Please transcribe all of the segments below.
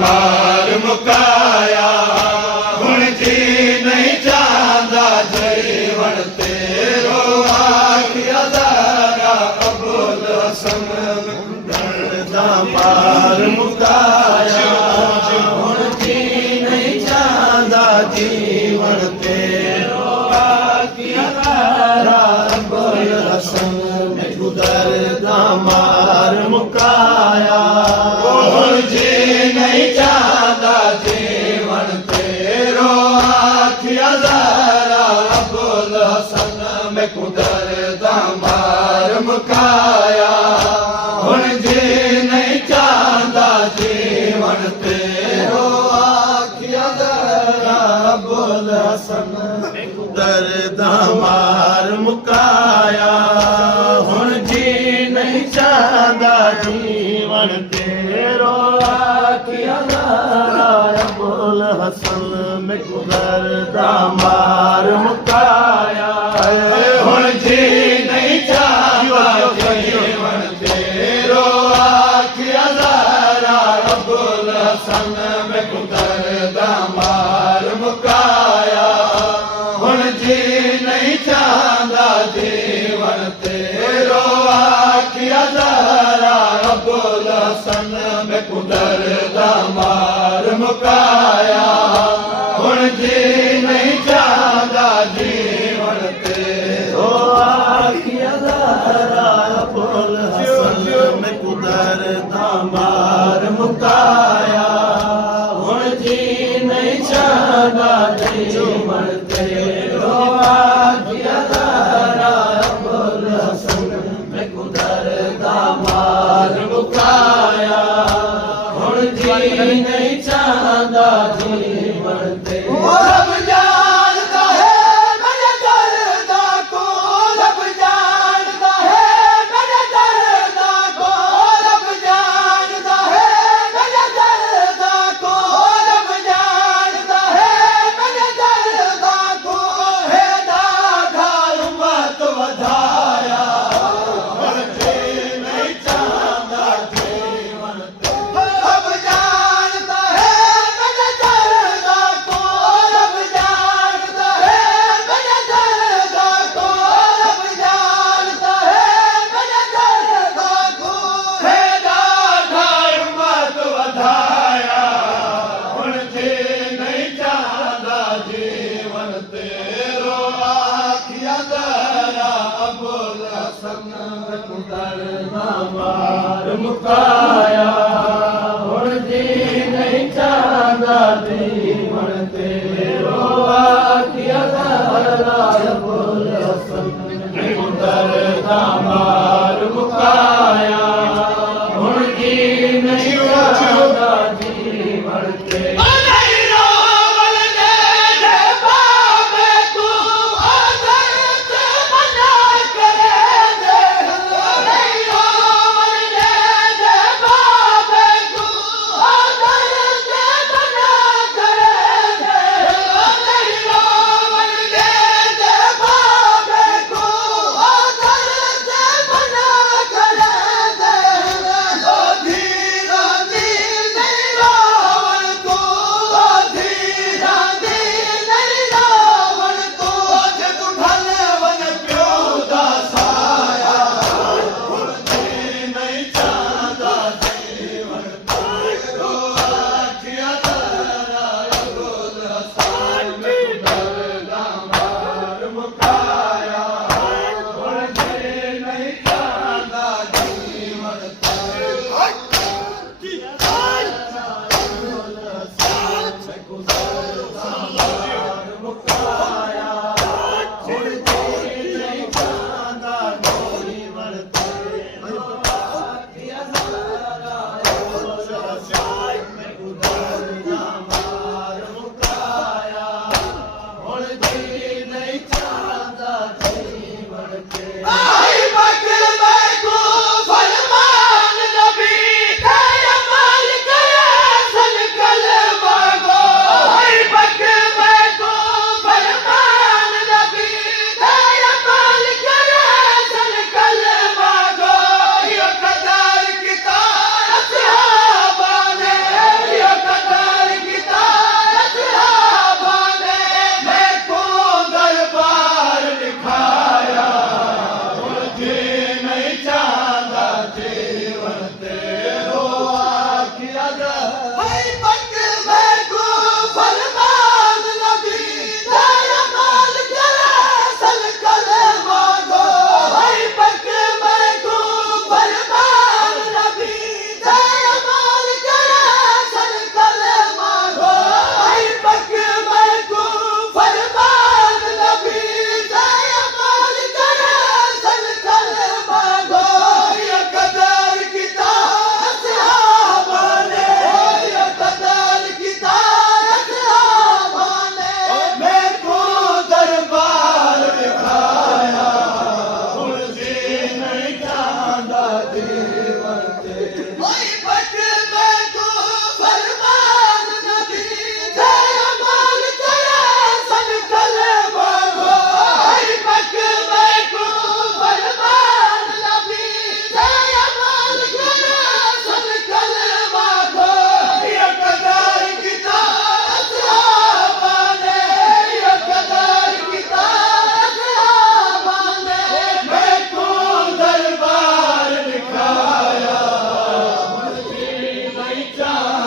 मार मुकाया हुण जी नहीं चाहता जीवन तेरो आखिया दारा अबुल हसन दा मार मुकाया हुण जी नहीं चाहता जीवन तेरो आखिया दारा अबुल हसन दा मार मुकाया हुण जी नहीं चाहता जीवन तेरो आखिया दारा अबुल हसन में कुदर दा मार मुकाया हुण जी नहीं चाहता जीवन तेरो आखिया दारा अबुल हसन में कुदर दा मार मुकाया हुण जी नहीं चाहता जीवन तेरो आखिया दारा अबुल हसन में कुदर दा मार मुकाया हुण जी नहीं चाहता जीवन तेरो आखिया दारा अबुल हसन में कुदर दा मार मुकाया हुण जी नहीं चाहता जीवन तेरो आखिया दारा अबुल हसन में कुदर दा मार मुकाया हुण जी नहीं चाहता जीवन तेरो आखिया दारा अबुल हसन में कुदर दा मार मुकाया हुण जी नहीं चाहता जीवन तेरो आखिया दारा अबुल हसन में कुदर दा मार मुकाया हुण जी नहीं चाहता जीवन तेरो रब जानता है मेरे दर्द को रब जानता है मेरे दर्द को रब जानता है मेरे दर्द को रब जानता है मेरे दर्द को है दादा उम्मत वधाया हुण जी नहीं चाहता जीवन रब जानता है मेरे दर्द को रब जानता है मेरे दर्द को रब जानता है मेरे दर्द को है दादा उम्मत वधाया हुण जी नहीं चाहता जीवन तेरो आखिया दारा अबुल हसन में कुदर दा मार मुकाया हुण जी नहीं चाहता जीवन तेरो आखिया दारा अबुल हसन में कुदर दा मार मुकाया हुण जी नहीं चाहता जीवन तेरो करे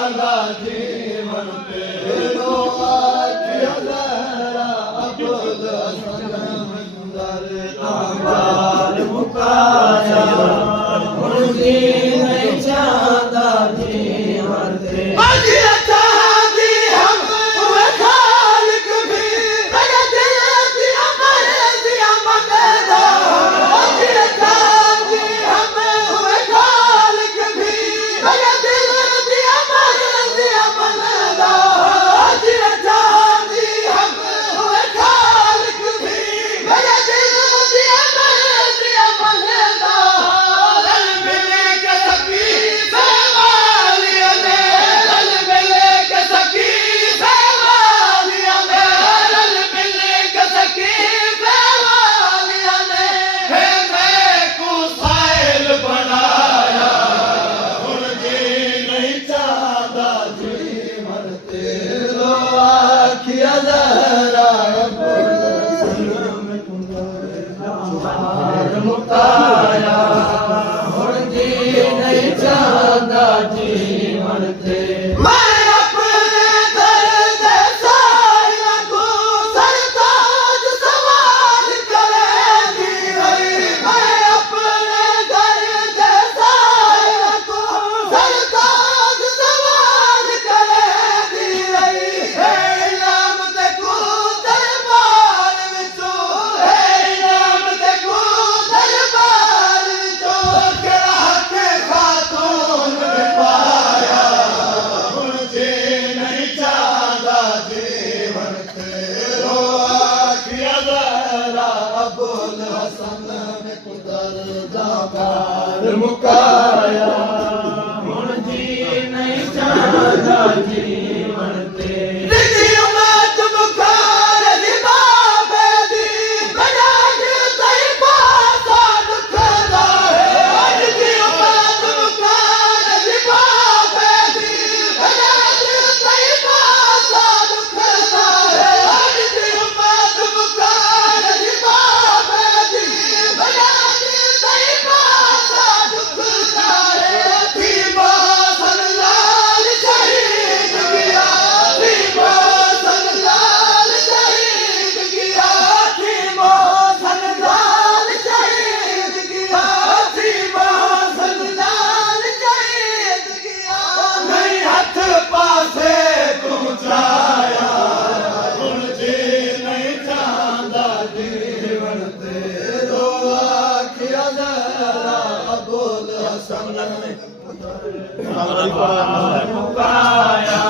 चांदा जीवन तेरो आखिया जरा अबुल हसन दरबार मुकाया हुण जी नहीं चांदा जीवन तेरो मुकाया हुण जी नहीं चांदा जीवन ते अबुल हसन दरबार मुकाया हुण जी नहीं चांदा जीवन ते अबुल हसन मुकाया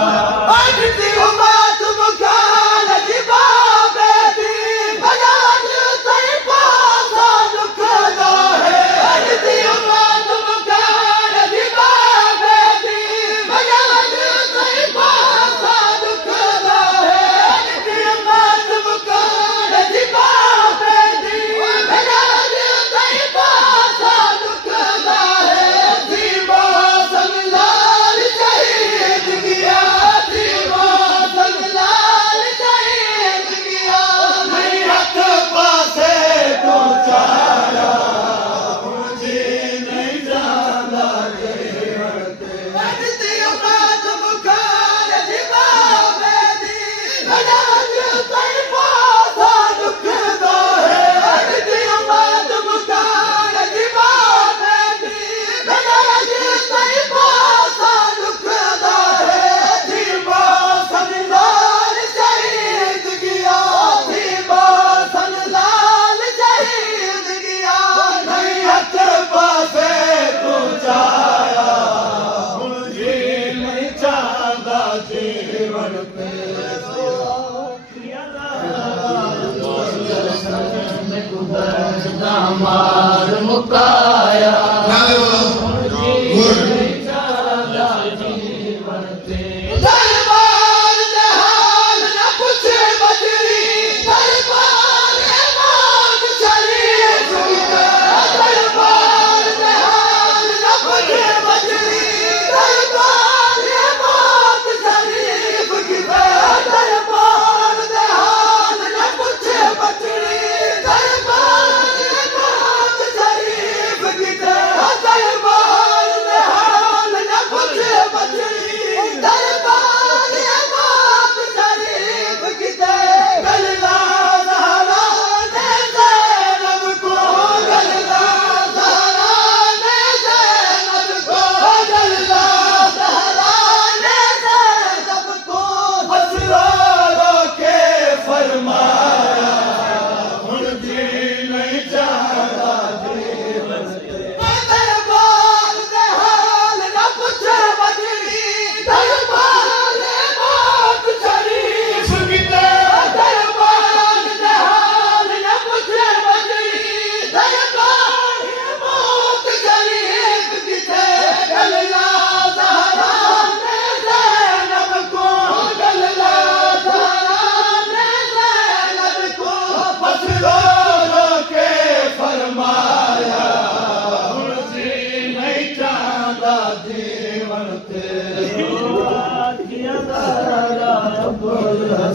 दामार मुकाया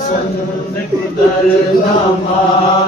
संत दरगाह